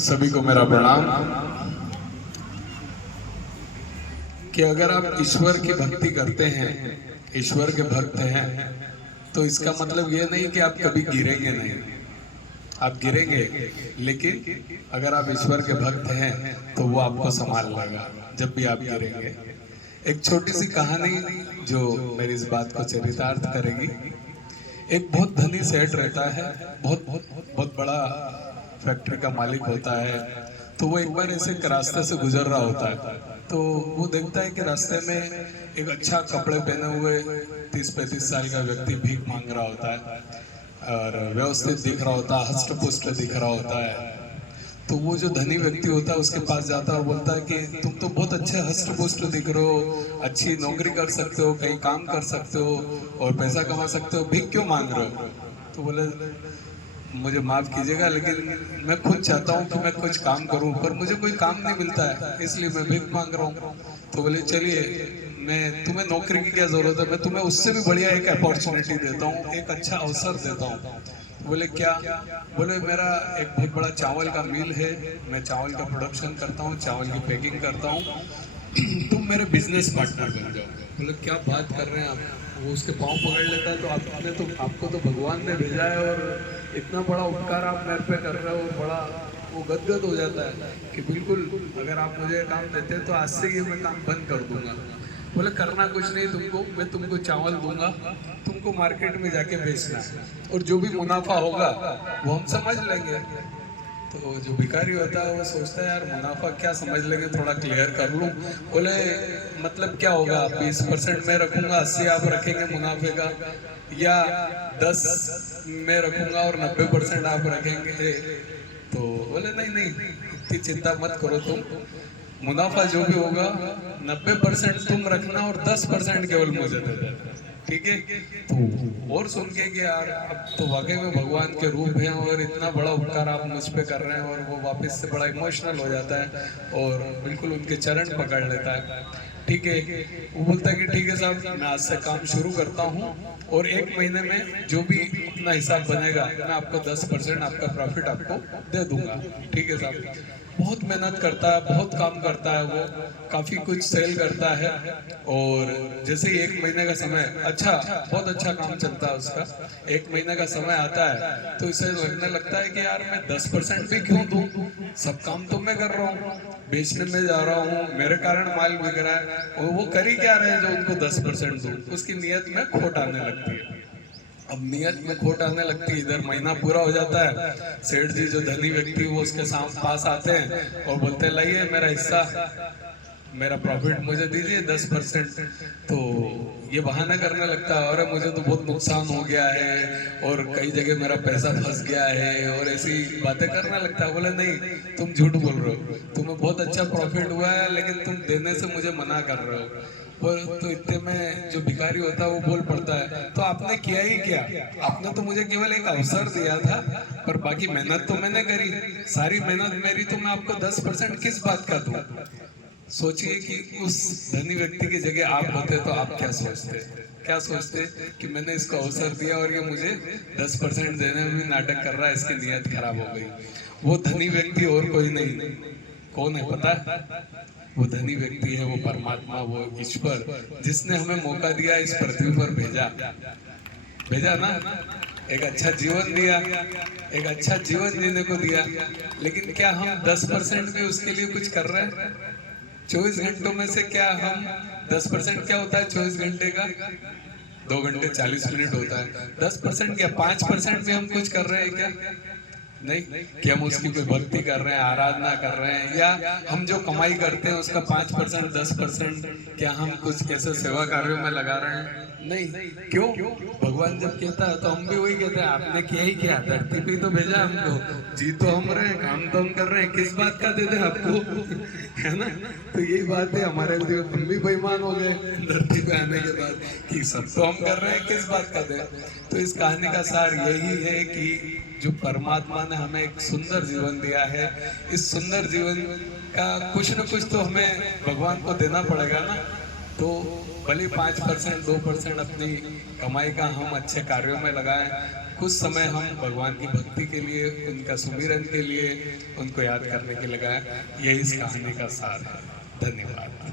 सभी को मेरा प्रणाम। कि अगर आप ईश्वर की भक्ति करते हैं, ईश्वर के भक्त हैं, तो इसका मतलब ये नहीं कि आप कभी गिरेंगे नहीं। आप गिरेंगे, लेकिन अगर आप ईश्वर के भक्त हैं तो वो आपको संभाल लेगा जब भी आप गिरेंगे। एक छोटी सी कहानी जो मेरी इस बात को चरितार्थ करेगी। एक बहुत धनी सेठ रहता है, बहुत बहुत बहुत बड़ा फैक्ट्री का मालिक होता है। तो वो एक बार ऐसे एक रास्ते से गुजर रहा होता है, तो वो देखता है कि रास्ते में एक अच्छा कपड़े पहने हुए 30-35 साल का व्यक्ति भीख मांग रहा होता है और व्यवस्थित दिख रहा होता है, हष्ट पुष्ट दिख रहा होता है। तो वो जो धनी व्यक्ति होता है उसके पास जाता है और बोलता है कि तुम तो बहुत अच्छे हष्ट पुष्ट दिख रहे हो, अच्छी नौकरी कर सकते हो, कहीं काम कर सकते हो और पैसा कमा सकते हो, भीख क्यों मांग रहे हो? तो बोले, मुझे माफ कीजिएगा लेकिन मैं खुद चाहता हूँ कि मैं कुछ काम करूँ, पर मुझे कोई काम नहीं मिलता है, इसलिए मैं भीख मांग रहा हूँ। तो बोले, चलिए, मैं तुम्हें नौकरी की क्या जरूरत है, मैं तुम्हें उससे भी बढ़िया एक अपॉर्चुनिटी देता हूँ, एक अच्छा अवसर देता हूँ। बोले, क्या? बोले, मेरा एक बहुत बड़ा चावल का मिल है, मैं चावल का प्रोडक्शन करता हूँ, चावल की पैकिंग करता हूँ, तुम मेरे बिजनेस पार्टनर बन जाओ। बोले, क्या बात कर रहे हैं आप? वो उसके पाँव पकड़ लेता है, तो आपको तो भगवान ने भेजा है और इतना बड़ा उपकार आप मेरे पे कर रहे हो, बड़ा वो गदगद हो जाता है कि बिल्कुल अगर आप मुझे काम देते हैं तो आज से ये मैं काम बंद कर दूंगा। बोले, करना कुछ नहीं तुमको, मैं तुमको चावल दूंगा, तुमको मार्केट में जाके बेचना है और जो भी मुनाफा होगा वो हम समझ लेंगे। तो जो भिखारी होता है वो सोचता है, यार मुनाफा क्या समझ लेंगे, थोड़ा क्लियर कर लूं। बोले, मतलब क्या होगा, 20% मैं रखूंगा, 80 आप रखेंगे मुनाफे का, या 10 मैं रखूंगा और 90% आप रखेंगे? तो बोले, नहीं नहीं, इतनी चिंता मत करो तुम, मुनाफा जो भी होगा 90% तुम रखना और 10% केवल मुझे दे देना, ठीक है? तो और सुन के कि यार अब तो वाकई में भगवान के रूप हैं और इतना बड़ा उपकार आप मुझ पे कर रहे हैं, और वो वापस से बड़ा इमोशनल हो जाता है और बिल्कुल उनके चरण पकड़ लेता है। ठीक है, वो बोलता है कि ठीक है साहब, मैं आज से काम शुरू करता हूँ और 1 महीने में जो भी अपना हिसाब बनेगा मैं आपको 10% आपका प्रॉफिट आपको दे दूंगा। ठीक है साहब। बहुत मेहनत करता है, बहुत काम करता है, वो काफी कुछ सेल करता है और जैसे ही 1 महीने का समय, अच्छा बहुत अच्छा काम चलता है उसका, 1 महीने का समय आता है तो इसे लगने लगता है कि यार मैं 10% भी क्यों दूं, सब काम तो मैं कर रहा हूँ, बेचने में जा रहा हूँ, मेरे कारण माल बिक रहा है और वो कर ही क्या रहे हैं जो उनको 10% दूं। उसकी नीयत में खोट आने लगती है। अब नियत में खोट आने लगती है, इधर महीना पूरा हो जाता है, सेठ जी जो धनी व्यक्ति वो उसके पास आते हैं और बोलते हैं, लाइए मेरा हिस्सा, मेरा प्रॉफिट मुझे दीजिए 10%। तो ये बहाना करने लगता है, अरे मुझे तो बहुत नुकसान हो गया है और कई जगह मेरा पैसा फंस गया है और ऐसी बातें करने लगता है। बोले, नहीं, तुम झूठ बोल रहे हो, तुम्हें बहुत अच्छा प्रॉफिट हुआ है लेकिन तुम देने से मुझे मना कर रहे हो। तो इतने में जो भिखारी होता है वो बोल पड़ता है, तो आपने किया ही क्या, आपने तो मुझे केवल एक अवसर दिया था, पर बाकी मेहनत तो मैंने करी, सारी मेहनत मेरी, तो मैं आपको 10% किस बात का दूं? सोचिए कि उस धनी व्यक्ति की जगह आप होते तो आप क्या सोचते? क्या सोचते कि मैंने इसको अवसर दिया और ये मुझे 10% देने में भी नाटक कर रहा है, इसकी नीयत खराब हो गई। वो धनी व्यक्ति और कोई नहीं, कौन है पता है? वो धनी व्यक्ति है वो परमात्मा, वो ईश्वर, जिसने हमें मौका दिया, इस पृथ्वी पर भेजा, भेजा ना, एक अच्छा जीवन दिया, एक अच्छा जीवन जीने को दिया, लेकिन क्या हम 10% भी उसके लिए कुछ कर रहे हैं? 24 घंटों में से क्या हम 10% क्या होता है 24 घंटे का? 2 घंटे 40 मिनट होता है। 10% क्या 5% भी हम कुछ कर रहे हैं क्या? नहीं, कि हम उसकी कोई भक्ति कर रहे हैं, आराधना कर रहे हैं, या हम जो कमाई करते हैं उसका 5% 10% क्या हम कुछ कैसे सेवा कार्यों में लगा रहे हैं? नहीं। क्यों? भगवान जब कहता है तो हम भी वही कहते हैं, आपने किया ही क्या, धरती पे तो भेजा हमको, जी तो हम रहे हैं, काम तो हम कर रहे हैं, किस बात का दे दे आपको? है ना? तो यही बात है, हमारे हम भी बेईमान हो गए धरती पे आने के बाद कि सब तो हम कर रहे हैं, किस बात का दे? तो इस कहानी का सार यही है कि जो परमात्मा ने हमें एक सुंदर जीवन दिया है, इस सुंदर जीवन का कुछ न कुछ तो हमें भगवान को देना पड़ेगा ना। तो भले 5% 2% अपनी कमाई का हम अच्छे कार्यों में लगाएं, कुछ समय हम भगवान की भक्ति के लिए, उनका सुमिरन के लिए, उनको याद करने के लिए लगाएं। यही इस कहानी का सार है। धन्यवाद।